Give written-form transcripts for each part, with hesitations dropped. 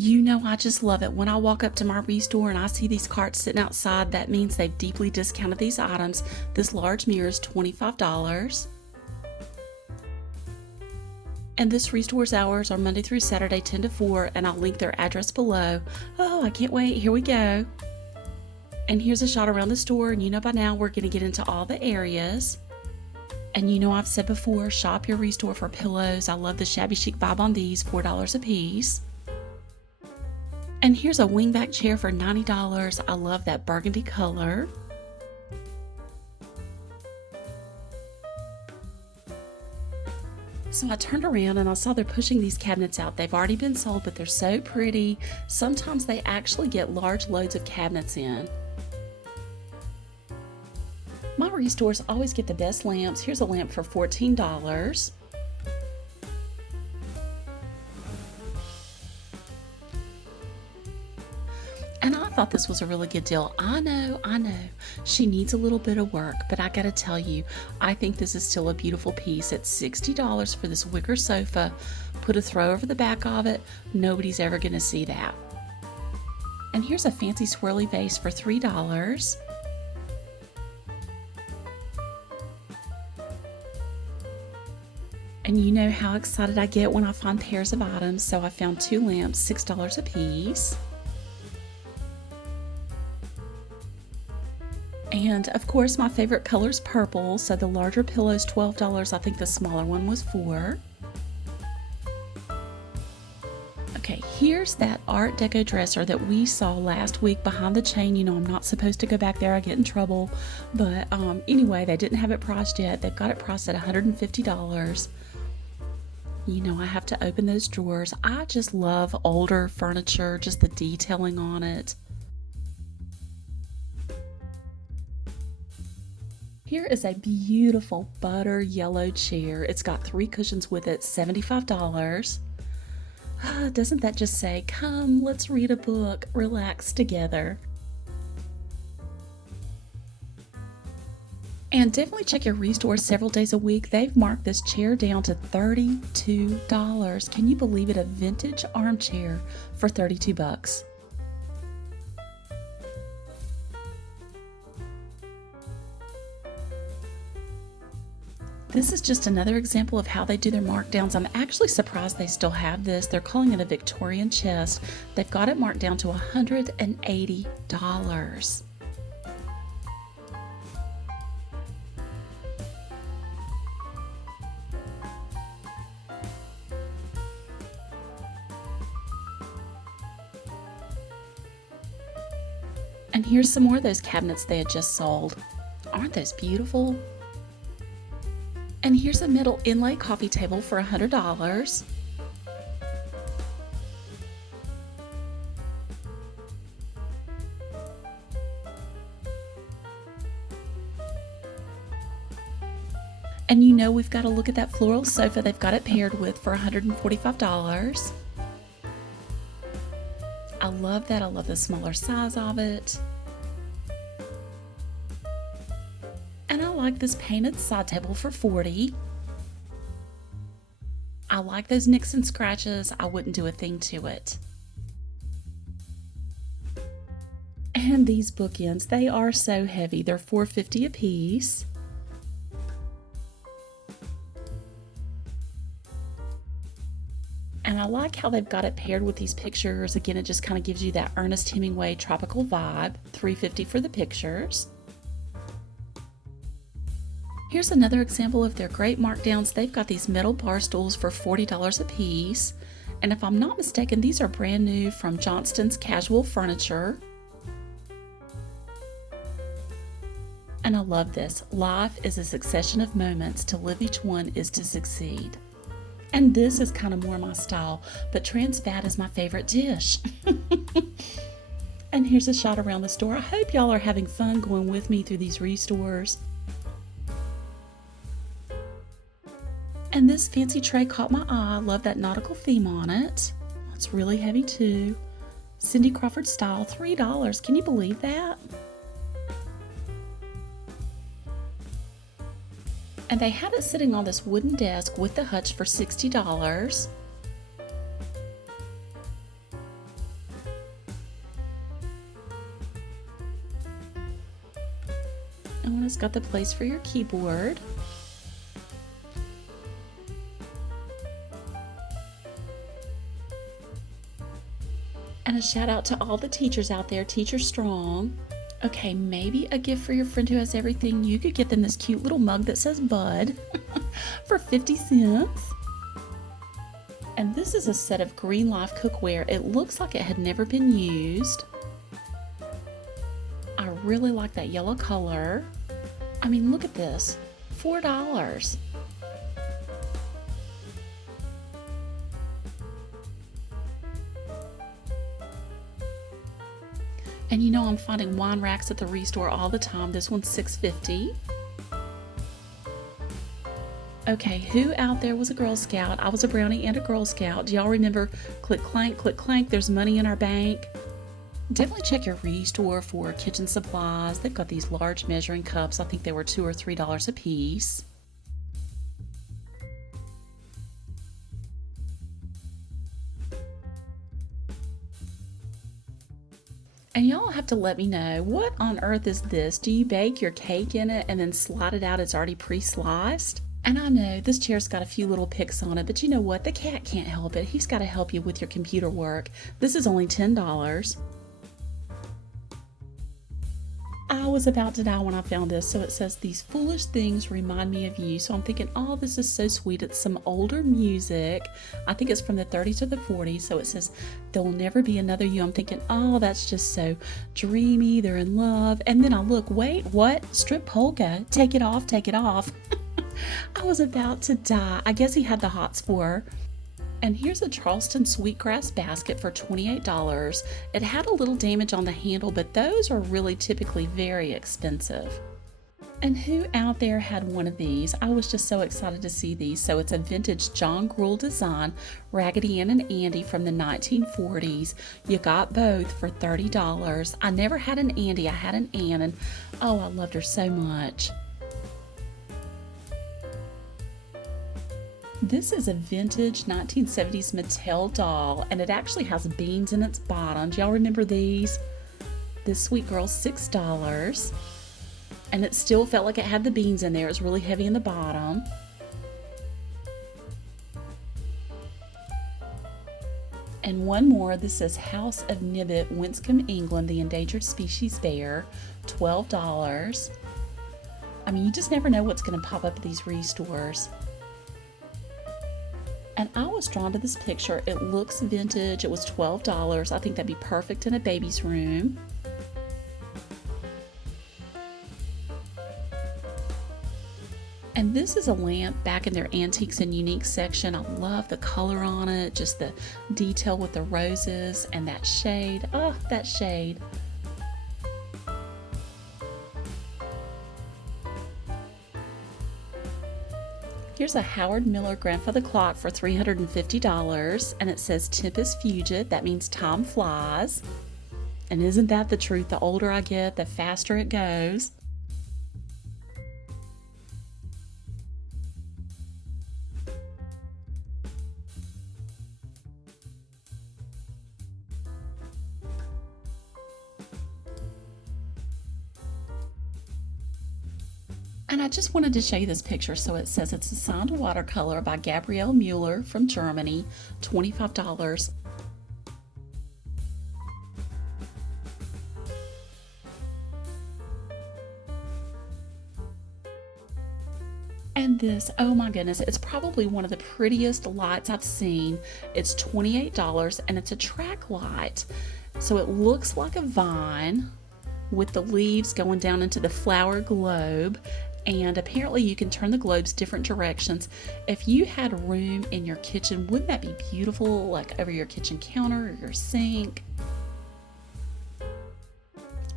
You know, I just love it. When I walk up to my restore and I see these carts sitting outside, that means they've deeply discounted these items. This large mirror is $25. And this restore's hours are Monday through Saturday, 10 to 4, and I'll link their address below. Oh, I can't wait. Here we go. And here's a shot around the store, and you know by now we're going to get into all the areas. And you know I've said before, shop your restore for pillows. I love the shabby chic vibe on these, $4 a piece. And here's a wingback chair for $90. I love that burgundy color. So I turned around and I saw they're pushing these cabinets out. They've already been sold, but they're so pretty. Sometimes they actually get large loads of cabinets in. My restores always get the best lamps. Here's a lamp for $14. And I thought this was a really good deal. I know, she needs a little bit of work, but I gotta tell you, I think this is still a beautiful piece. It's $60 for this wicker sofa. Put a throw over the back of it. Nobody's ever gonna see that. And here's a fancy swirly vase for $3. And you know how excited I get when I find pairs of items, so I found 2 lamps, $6 a piece. And of course my favorite color is purple, so the larger pillow is $12. I think the smaller one was $4. Okay, here's that Art Deco dresser that we saw last week behind the chain. You know, I'm not supposed to go back there, I get in trouble. But anyway, they didn't have it priced yet. They've got it priced at $150. You know, I have to open those drawers. I just love older furniture, just the detailing on it. Here is a beautiful butter yellow chair. It's got 3 cushions with it, $75. Doesn't that just say, come, let's read a book, relax together. And definitely check your restore several days a week. They've marked this chair down to $32. Can you believe it? A vintage armchair for 32 bucks. This is just another example of how they do their markdowns. I'm actually surprised they still have this. They're calling it a Victorian chest. They've got it marked down to $180. And here's some more of those cabinets they had just sold. Aren't those beautiful? And here's a metal inlay coffee table for $100. And you know we've got to look at that floral sofa they've got it paired with for $145. I love that. I love the smaller size of it. And I like this painted side table for $40. I like those nicks and scratches. I wouldn't do a thing to it. And these bookends, they are so heavy. They're $4.50 a piece. And I like how they've got it paired with these pictures. Again, it just kind of gives you that Ernest Hemingway tropical vibe. $3.50 for the pictures. Here's another example of their great markdowns. They've got these metal bar stools for $40 a piece. And if I'm not mistaken, these are brand new from Johnston's Casual Furniture. And I love this. Life is a succession of moments. To live each one is to succeed. And this is kind of more my style, but trans fat is my favorite dish. And here's a shot around the store. I hope y'all are having fun going with me through these restores. And this fancy tray caught my eye. I love that nautical theme on it. It's really heavy too. Cindy Crawford style, $3. Can you believe that? And they had it sitting on this wooden desk with the hutch for $60. And it's got the place for your keyboard. And a shout out to all the teachers out there, Teacher Strong. Okay, maybe a gift for your friend who has everything. You could get them this cute little mug that says Bud for 50 cents. And this is a set of Green Life cookware. It looks like it had never been used. I really like that yellow color. I mean, look at this, $4. And you know I'm finding wine racks at the Restore all the time. This one's $6.50. Okay, who out there was a Girl Scout? I was a Brownie and a Girl Scout. Do y'all remember click, clank, there's money in our bank? Definitely check your Restore for kitchen supplies. They've got these large measuring cups. I think they were $2 or $3 a piece. And y'all have to let me know, what on earth is this? Do you bake your cake in it and then slide it out? It's already pre-sliced? And I know this chair's got a few little picks on it, but you know what? The cat can't help it. He's got to help you with your computer work. This is only $10. I was about to die when I found this. So it says, these foolish things remind me of you. So I'm thinking, oh, this is so sweet. It's some older music. I think it's from the 30s or the 40s. So it says, there will never be another you. I'm thinking, oh, that's just so dreamy. They're in love. And then I look, wait, what? Strip polka. Take it off, take it off. I was about to die. I guess he had the hots for her. And here's a Charleston sweetgrass basket for $28. It had a little damage on the handle, but those are really typically very expensive. And who out there had one of these? I was just so excited to see these. So it's a vintage John Gruhl design, Raggedy Ann and Andy from the 1940s. You got both for $30. I never had an Andy, I had an Ann, and oh, I loved her so much. This is a vintage 1970s Mattel doll, and it actually has beans in its bottom. Do y'all remember these? This sweet girl's $6. And it still felt like it had the beans in there. It was really heavy in the bottom. And one more. This says House of Nibbit, Winscombe, England, the endangered species bear, $12. I mean, you just never know what's going to pop up at these restores. And I was drawn to this picture. It looks vintage. It was $12. I think that'd be perfect in a baby's room. And this is a lamp back in their antiques and unique section. I love the color on it, just the detail with the roses and that shade. Oh, that shade. Here's a Howard Miller grandfather clock for $350, and it says Tempus Fugit. That means time flies. And isn't that the truth? The older I get, the faster it goes. And I just wanted to show you this picture. So it says it's a signed watercolor by Gabrielle Mueller from Germany, $25. And this, oh my goodness, it's probably one of the prettiest lights I've seen. It's $28 and it's a track light. So it looks like a vine with the leaves going down into the flower globe. And apparently you can turn the globes different directions. If you had room in your kitchen, wouldn't that be beautiful? Like over your kitchen counter or your sink.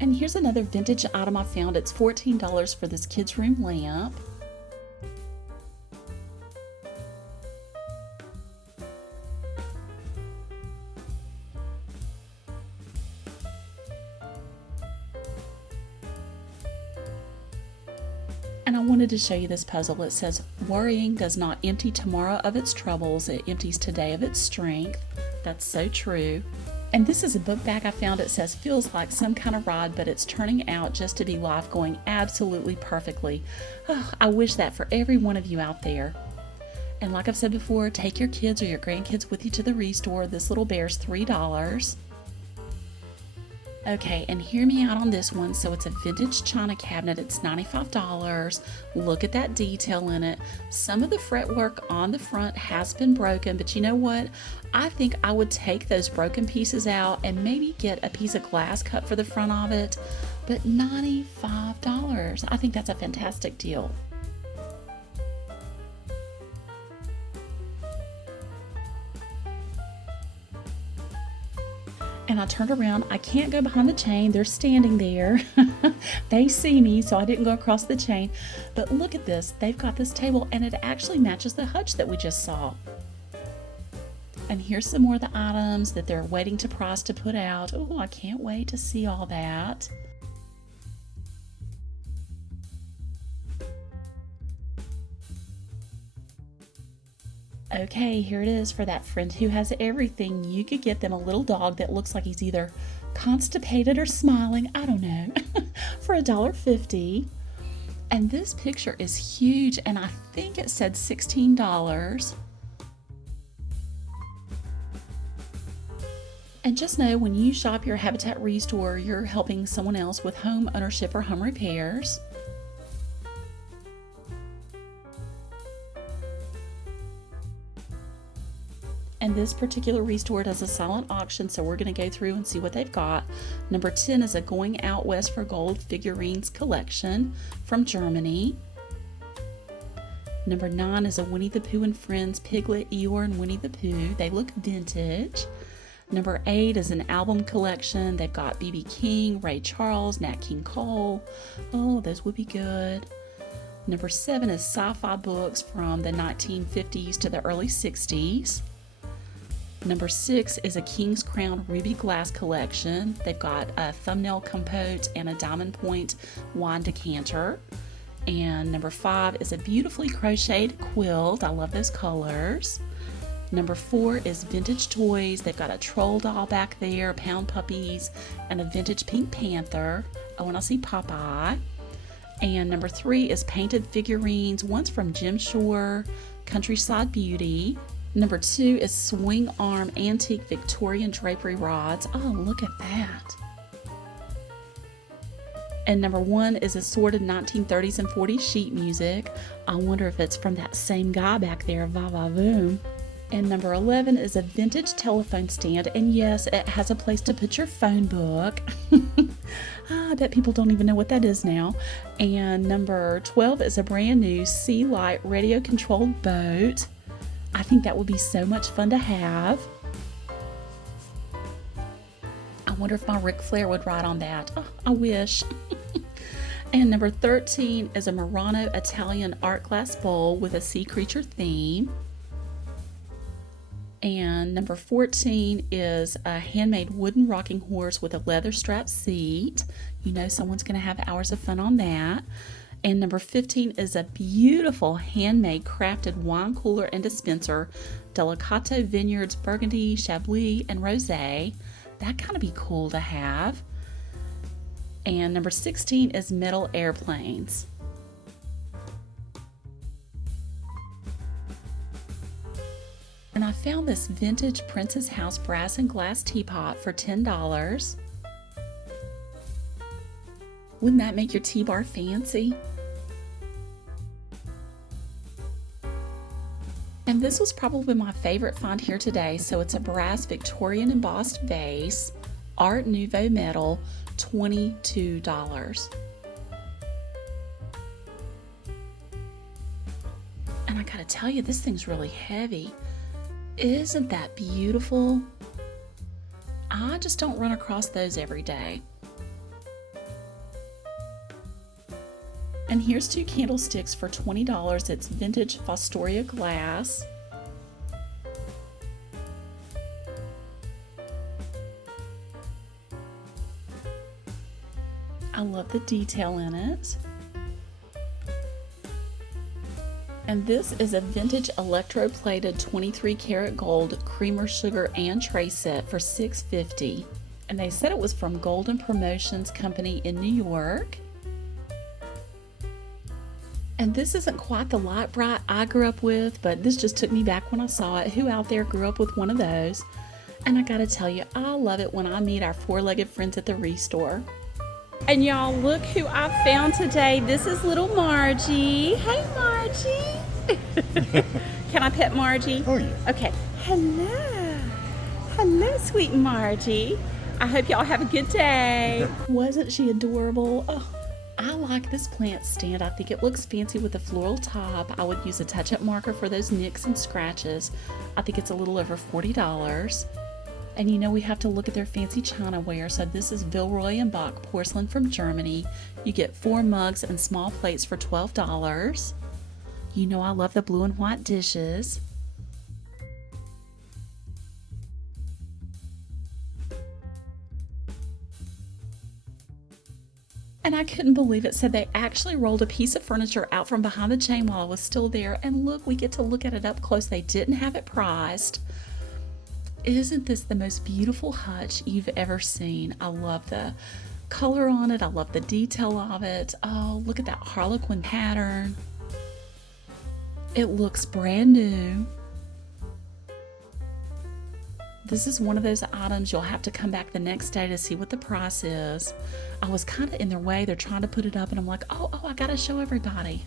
And here's another vintage item I found. It's $14 for this kids' room lamp. And I wanted to show you this puzzle. It says, worrying does not empty tomorrow of its troubles, it empties today of its strength. That's so true. And this is a book bag I found. It says feels like some kind of ride, but it's turning out just to be life, going absolutely perfectly. Oh, I wish that for every one of you out there. And like I've said before, take your kids or your grandkids with you to the Restore. This little bear's $3. Okay, and hear me out on this one. So it's a vintage china cabinet. It's $95. Look at that detail in it. Some of the fretwork on the front has been broken, but you know what? I think I would take those broken pieces out and maybe get a piece of glass cut for the front of it. But $95. I think that's a fantastic deal. And I turned around. I can't go behind the chain. They're standing there. They see me, so I didn't go across the chain. But look at this. They've got this table, and it actually matches the hutch that we just saw. And here's some more of the items that they're waiting to price to put out. Oh, I can't wait to see all that. Okay, here it is for that friend who has everything. You could get them a little dog that looks like he's either constipated or smiling, I don't know, for $1.50. And this picture is huge, and I think it said $16. And just know when you shop your Habitat Restore, you're helping someone else with home ownership or home repairs. And this particular Restore does a silent auction, so we're going to go through and see what they've got. Number 10 is a Going Out West for Gold figurines collection from Germany. Number 9 is a Winnie the Pooh and Friends Piglet, Eeyore, and Winnie the Pooh. They look vintage. Number 8 is an album collection. They've got B.B. King, Ray Charles, Nat King Cole. Oh, those would be good. Number 7 is sci-fi books from the 1950s to the early 60s. Number 6 is a King's Crown Ruby Glass collection. They've got a thumbnail compote and a diamond point wine decanter. And number 5 is a beautifully crocheted quilt. I love those colors. Number 4 is vintage toys. They've got a troll doll back there, pound puppies, and a vintage Pink Panther. Oh, and I see Popeye. And number 3 is painted figurines. One's from Jim Shore, Countryside Beauty. Number 2 is swing arm antique Victorian drapery rods. Oh, look at that. And number 1 is assorted 1930s and 40s sheet music. I wonder if it's from that same guy back there, Va Va Voom. And number 11 is a vintage telephone stand. And yes, it has a place to put your phone book. I bet people don't even know what that is now. And number 12 is a brand new Sea Light radio controlled boat. I think that would be so much fun to have. I wonder if my Ric Flair would ride on that. Oh, I wish. And number 13 is a Murano Italian art glass bowl with a sea creature theme. And number 14 is a handmade wooden rocking horse with a leather strap seat. You know someone's going to have hours of fun on that. And number 15 is a beautiful handmade crafted wine cooler and dispenser, Delicato Vineyards Burgundy, Chablis, and Rosé. That kind of be cool to have. And number 16 is metal airplanes. And I found this vintage Princess House brass and glass teapot for $10. Wouldn't that make your tea bar fancy? And this was probably my favorite find here today. So it's a brass Victorian embossed vase, Art Nouveau metal, $22. And I gotta tell you, this thing's really heavy. Isn't that beautiful? I just don't run across those every day. And here's 2 candlesticks for $20. It's vintage Fostoria glass. I love the detail in it. And this is a vintage electroplated 23 karat gold creamer, sugar, and tray set for $6.50. And they said it was from Golden Promotions Company in New York. And this isn't quite the light bright I grew up with, but this just took me back when I saw it. Who out there grew up with one of those? And I gotta tell you, I love it when I meet our four-legged friends at the Restore. And y'all, look who I found today. This is little Margie. Hey, Margie. Can I pet Margie? Oh, yeah. Okay. Hello. Hello, sweet Margie. I hope y'all have a good day. Wasn't she adorable? Oh, I like this plant stand. I think it looks fancy with a floral top. I would use a touch-up marker for those nicks and scratches. I think it's a little over $40. And you know we have to look at their fancy chinaware. So this is Villeroy & Boch porcelain from Germany. You get 4 mugs and small plates for $12. You know I love the blue and white dishes. And I couldn't believe it. Said they actually rolled a piece of furniture out from behind the chain while I was still there. And look, we get to look at it up close. They didn't have it priced. Isn't this the most beautiful hutch you've ever seen? I love the color on it. I love the detail of it. Oh, look at that harlequin pattern. It looks brand new. This is one of those items you'll have to come back the next day to see what the price is. I was kind of in their way. They're trying to put it up and I'm like, oh, I gotta show everybody.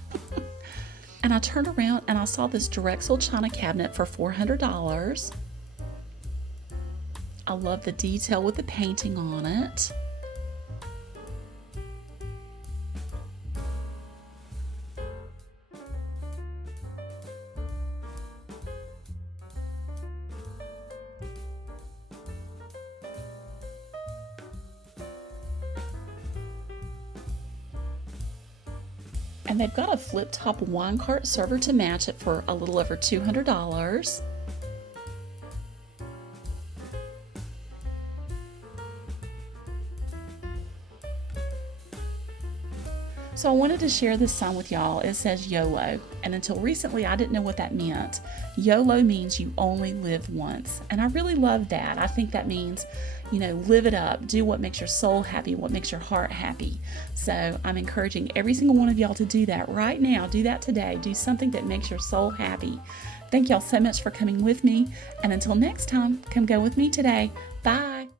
And I turned around and I saw this Drexel china cabinet for $400. I love the detail with the painting on it. And they've got a flip-top wine cart server to match it for a little over $200. So I wanted to share this sign with y'all. It says YOLO, and until recently I didn't know what that meant. YOLO means you only live once, and I really love that. I think that means, you know, live it up, do what makes your soul happy, what makes your heart happy. So I'm encouraging every single one of y'all to do that right now. Do that today. Do something that makes your soul happy. Thank y'all so much for coming with me, and until next time, come go with me today. Bye.